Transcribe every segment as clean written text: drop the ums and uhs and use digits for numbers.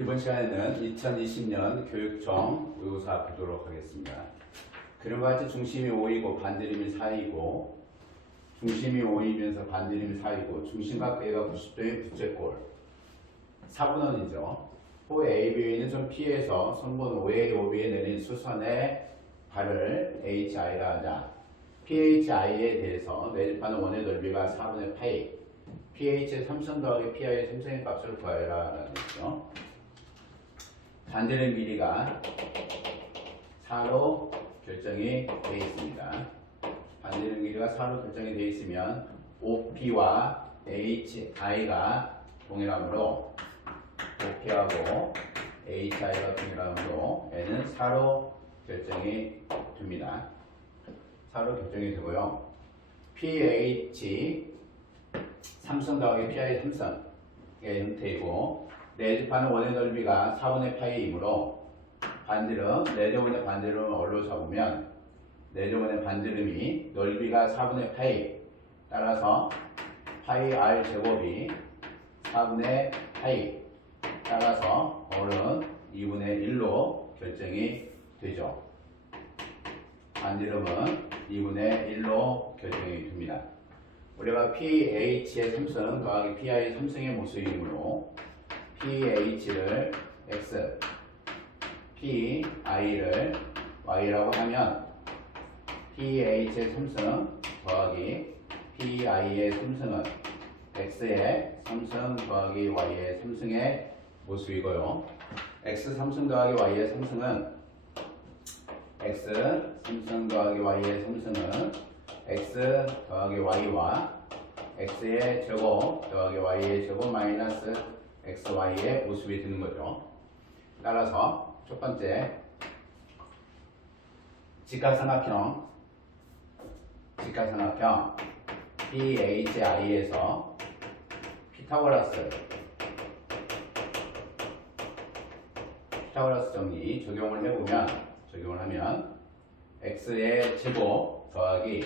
이번 시간에는 2020년 교육청 의사 보도록 하겠습니다. 그림과 같이 중심이 5이고 반대림이 4이고 중심이 5이면서 반대림이 4이고 중심각대가 90도인 부채꼴 4분원이죠. 호 AB는 좀 P에서 선분 OA, OB에 내린 수선의 발을 HI라 하자. PHI에 대해서 내집하는 원의 넓이가 4분의 파이 pH의 3선 더하기 PI의 3승의 값을 구하여라 라는 거죠. 반대는 길이가 4로 결정이 되어 있습니다. 반대는 길이가 4로 결정이 되어 있으면 OP와 HI가 동일하므로 OP하고 HI가 동일하므로 N은 4로 결정이 됩니다. 4로 결정이 되고요. pH 3선 더하기 PI 3선의 형태이고 내집하는 원의 넓이가 4분의 파이이므로 반지름, 내접원의 반지름을 얼로 잡으면 내접원의 반지름이 넓이가 4분의 파이 따라서 파이 R 제곱이 4분의 파이 따라서 얼은 2분의 1로 결정이 되죠. 반지름은 2분의 1로 결정이 됩니다. 우리가 pH의 3승 더하기 PI의 3승의 모습이므로 pH를 x, pi를 y라고 하면 pH의 3승 더하기 pi의 3승은 x의 3승 더하기 y의 3승의 모습이고요. x 3승 더하기 y의 3승은 x 3승 더하기 y의 3승은 x 더하기 y와 x의 제곱 더하기 y의 제곱 마이너스 xy의 모습이 되는 거죠. 따라서 첫 번째 직각삼각형 PHI에서 피타고라스 정리 적용을 하면 x의 제곱 더하기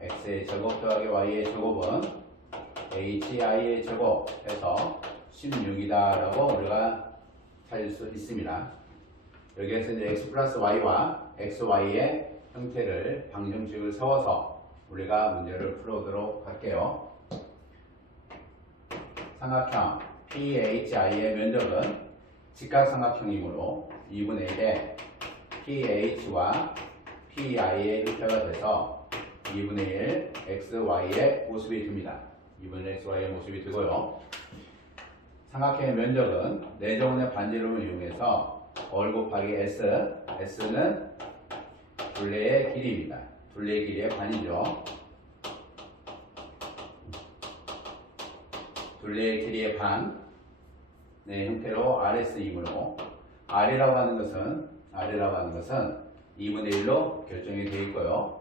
x의 제곱 더하기 y의 제곱은 hi의 제곱 해서 16이다 라고 우리가 찾을 수 있습니다. 여기에서 이제 x 플러스 y와 xy의 형태를 방정식을 세워서 우리가 문제를 풀어보도록 할게요. 삼각형 PHI의 면적은 직각삼각형이므로 2분의 1에 PH와 PI의 형태가 돼서 2분의 1 XY의 모습이 됩니다. 2분의 1 XY의 모습이 되고요. 삼각형의 면적은 내접원의 반지름을 이용해서 얼 곱하기 S는 둘레의 길이입니다. 둘레의 길이의 반이죠. 둘레의 길이의 반의 형태로 RS이므로 R이라고 하는 것은 2분의 1로 결정이 되어 있고요.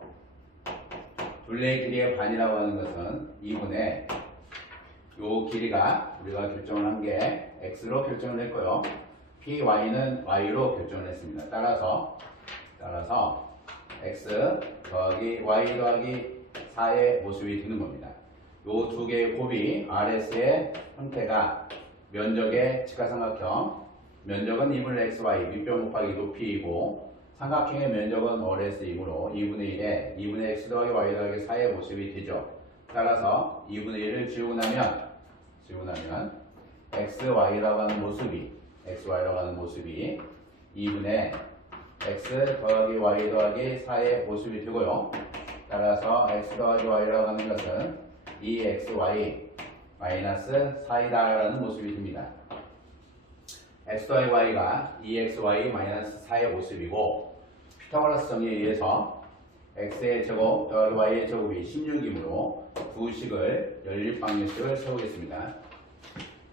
둘레의 길이의 반이라고 하는 것은 2분의 요 길이가 우리가 결정을 한 게 x로 결정을 했고요. py는 y로 결정을 했습니다. 따라서 x 더하기 y 더하기 4의 모습이 되는 겁니다. 요 두 개의 곱이 rs의 형태가 면적의 직각삼각형 면적은 2분의 xy 밑변 곱하기 높이이고 삼각형의 면적은 rs이므로 2분의 1에 2분의 x 더하기 y 더하기 4의 모습이 되죠. 따라서 2분의 1을 지우고 나면 xy라고 하는 모습이 2분의 x 더하기 y 더하기 4의 모습이 되고요. 따라서 x 더하기 y라고 하는 것은 2xy 마이너스 4이다 라는 모습이 됩니다. x 더하기 y가 2xy 마이너스 4의 모습이고 피타고라스 정리에 의해서 x의 제곱 더하기 y의 제곱이 16이므로 두 식을 연립 방정식을 세우겠습니다.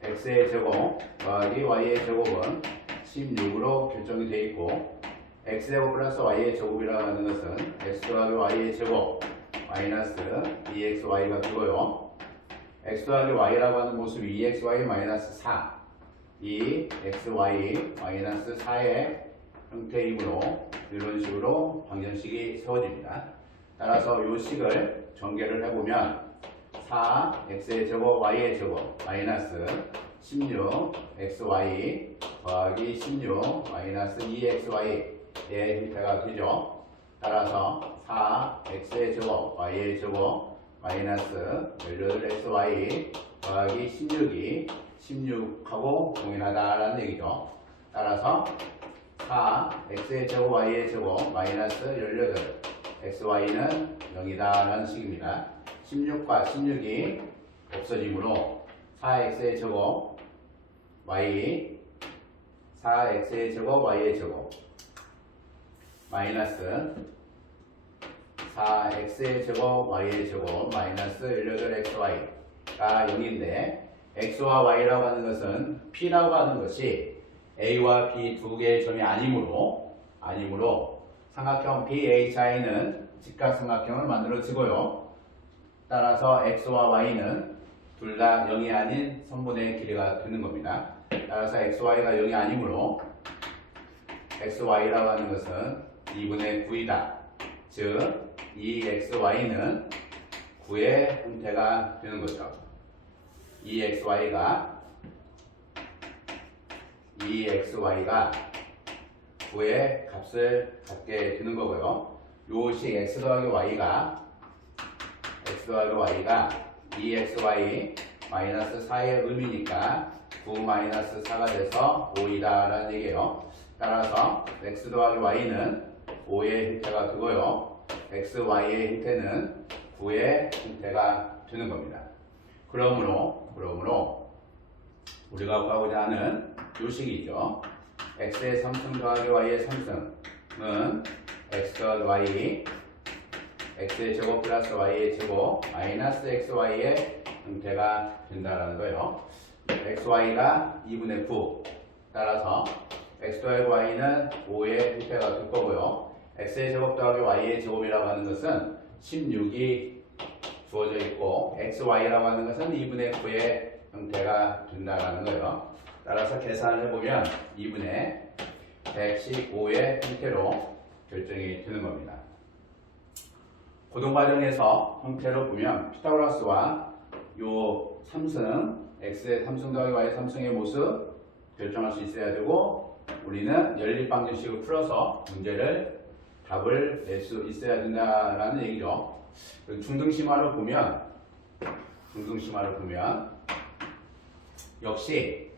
x의 제곱 더하기 y의 제곱은 16으로 결정이 되어 있고 x제곱 플러스 y의 제곱이라고 하는 것은 x 더하기 y의 제곱 마이너스 2xy가 되고요. x 더하기 y라고 하는 모습이 2xy 마이너스 4 2xy 마이너스 4의 형태이므로 이런 식으로 방정식이 세워집니다. 따라서 이 식을 전개를 해보면 4x의 제곱 y의 제곱 마이너스 16 xy 더하기 16 마이너스 2xy의 형태가 되죠. 따라서 4x의 제곱 y의 제곱 마이너스 18xy 더하기 16이 16하고 동일하다라는 얘기죠. 따라서 4x의 제곱 y의 제곱 마이너스 18 xy는 0이다라는 식입니다. 16과 16이 없어지므로 4x의 제곱 y 4x의 제곱 y의 제곱 마이너스 4x의 제곱 y의 제곱 마이너스 18xy가 0인데 x와 y라고 하는 것은 p라고 하는 것이 a와 b 두 개의 점이 아니므로 삼각형 PHI는 직각삼각형을 만들어지고요. 따라서 x와 y는 둘 다 0이 아닌 선분의 길이가 되는 겁니다. 따라서 xy가 0이 아니므로 xy라고 하는 것은 2분의 9이다. 즉 2xy는 9의 형태가 되는 거죠. 2xy가 9의 값을 갖게 되는 거고요. 요식 x 더하기 y가 2xy 마이너스 4의 의미니까 9 마이너스 4가 돼서 5이다라는 얘기예요. 따라서 x 더하기 y는 5의 형태가 되고요. xy의 형태는 9의 형태가 되는 겁니다. 그러므로 우리가 구하고자 하는 요식이죠. x의 3승 더하기 y의 3승은 x 더하기 y x의 제곱 플러스 y의 제곱 마이너스 xy의 형태가 된다라는 거예요. xy가 2분의 9 따라서 x 더하기 y는 5의 형태가 될 거고요. x의 제곱 더하기 y의 제곱이라고 하는 것은 16이 주어져 있고 xy라고 하는 것은 2분의 9의 형태가 된다라는 거예요. 따라서 계산을 해보면 2분의 115의 형태로 결정이 되는 겁니다. 고등과정에서 형태로 보면 피타고라스와 요 3승 x의 3승 더하기 y의 3승의 모습 결정할 수 있어야 되고 우리는 연립방정식을 풀어서 문제를 답을 낼 수 있어야 된다라는 얘기죠. 중등심화를 보면 역시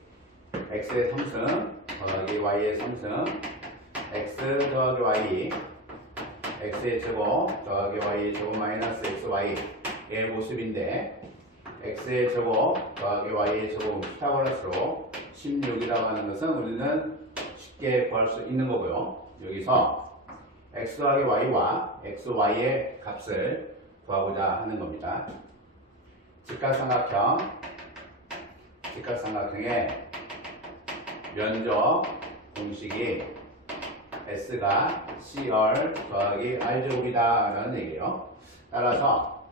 x의 3승 더하기 y의 3승 x 더하기 y x의 제곱 더하기 y의 제곱 마이너스 xy의 모습인데 x의 제곱 더하기 y의 제곱 피타고라스로 16이라고 하는 것은 우리는 쉽게 구할 수 있는 거고요. 여기서 x 더하기 y와 xy의 값을 구하고자 하는 겁니다. 직각삼각형의 면적 공식이 S가 CR 더하기 R제곱이다 라는 얘기예요. 따라서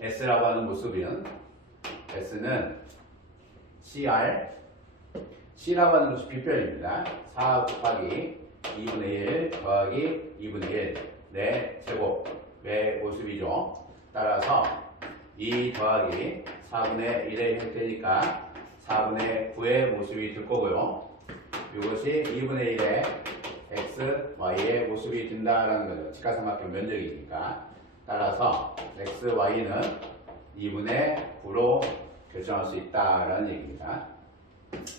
S라고 하는 모습은 S는 C라고 하는 것이 빗변입니다. 4 곱하기 2분의 1 더하기 2분의 1 네 제곱의 모습이죠. 따라서 2 더하기 4분의 1의 형태니까 4분의 9의 모습이 될 거고요. 이것이 2분의 1의 x, y의 모습이 된다라는 거죠. 직각삼각형 면적이니까. 따라서 x, y는 2분의 9로 결정할 수 있다라는 얘기입니다.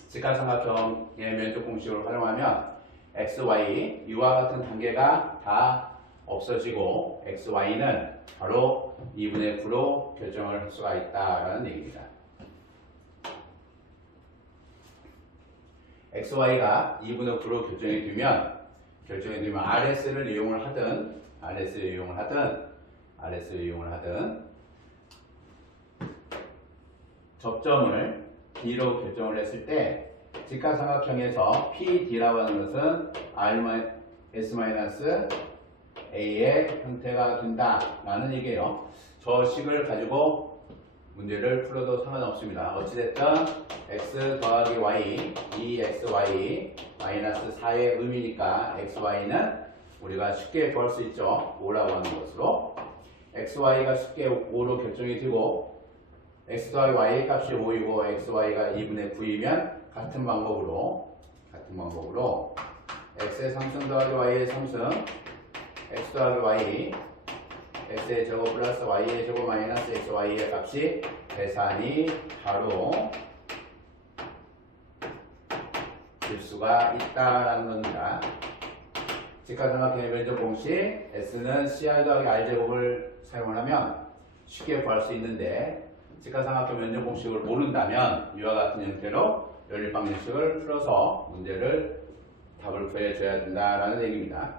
직각삼각형의 면적 공식을 활용하면 x, y, 이와 같은 단계가 다 없어지고 x, y는 바로 2분의 9로 결정을 할 수가 있다라는 얘기입니다. x, y가 2분의 9로 결정이 되면 RS를 이용을 하든 접점을 D로 결정을 했을 때 직각삼각형에서 PD라고 하는 것은 RS-A의 형태가 된다라는 얘기예요. 저 식을 가지고 문제를 풀어도 상관없습니다. 어찌됐든 x 더하기 y, 2xy 마이너스 4의 의미니까 xy는 우리가 쉽게 구할 수 있죠. 5라고 하는 것으로 xy가 쉽게 5로 결정이 되고 x 더하기 y 값이 5이고 x, y가 2분의 9이면 같은 방법으로 x의 3승 더하기 y의 3승 x 더하기 y x의 제곱 플러스 y의 제곱 마이너스 x, y의 값이 계산이 바로 될 수가 있다라는 겁니다. 직가상각형의 면적 공식 S는 CR 더하기 R 제곱을 사용을 하면 쉽게 구할 수 있는데 직가상각형 면적 공식을 모른다면 이와 같은 형태로 연립방정식을 풀어서 문제를 답을 구해줘야 된다라는 얘기입니다.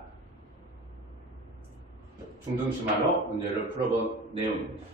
중등심화로 문제를 풀어본 내용입니다.